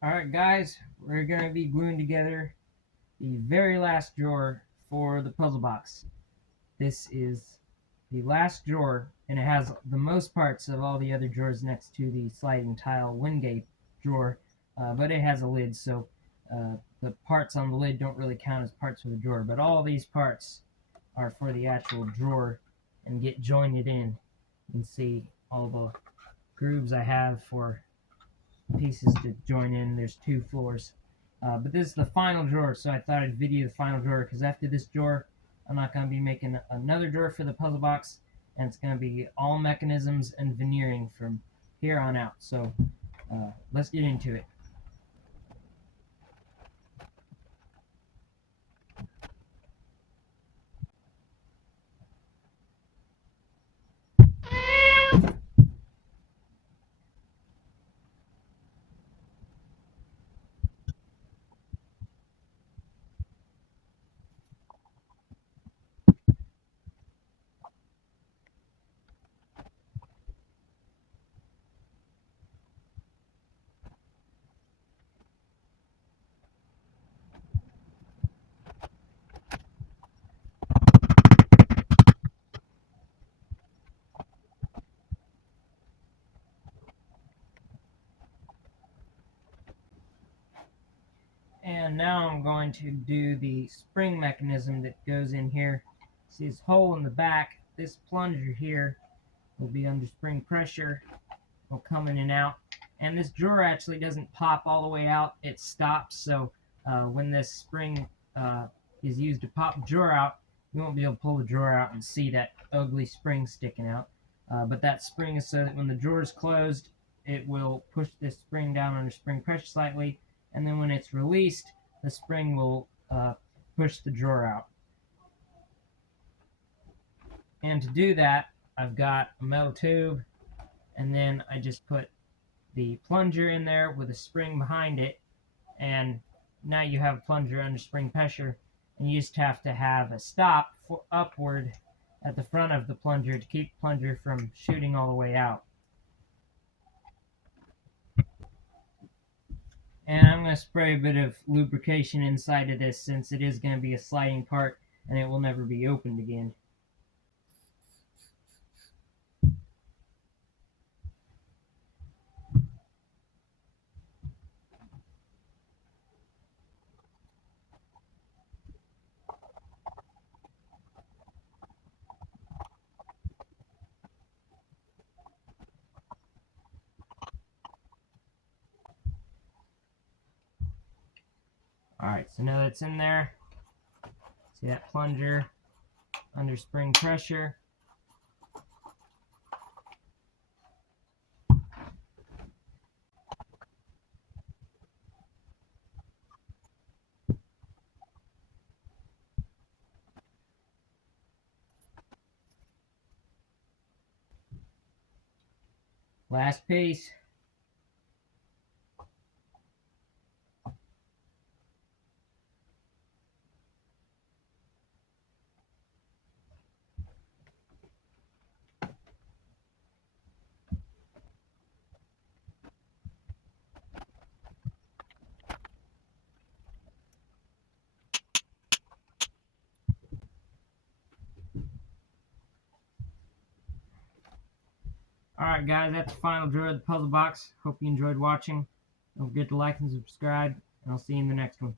Alright guys, we're going to be gluing together the very last drawer for the puzzle box. This is the last drawer, and it has the most parts of all the other drawers next to the sliding tile Wingate drawer, but it has a lid, so the parts on the lid don't really count as parts of the drawer, but all these parts are for the actual drawer and get jointed in. You can see all the grooves I have for pieces to join in. There's two floors. But this is the final drawer, so I thought I'd video the final drawer, because after this drawer, I'm not going to be making another drawer for the puzzle box, and it's going to be all mechanisms and veneering from here on out. So let's get into it. And now I'm going to do the spring mechanism that goes in here. See this hole in the back? This plunger here will be under spring pressure. Will come in and out. And this drawer actually doesn't pop all the way out. It stops. So when this spring is used to pop the drawer out, you won't be able to pull the drawer out and see that ugly spring sticking out. But that spring is so that when the drawer is closed, it will push this spring down under spring pressure slightly, and then when it's released, the spring will push the drawer out. And to do that, I've got a metal tube, and then I just put the plunger in there with a spring behind it, and now you have a plunger under spring pressure, and you just have to have a stop for upward at the front of the plunger to keep the plunger from shooting all the way out. And I'm going to spray a bit of lubrication inside of this, since it is going to be a sliding part and it will never be opened again. Alright, so now that's in there. See that plunger under spring pressure. Last piece. Alright guys, that's the final drawer of the puzzle box. Hope you enjoyed watching. Don't forget to like and subscribe, and I'll see you in the next one.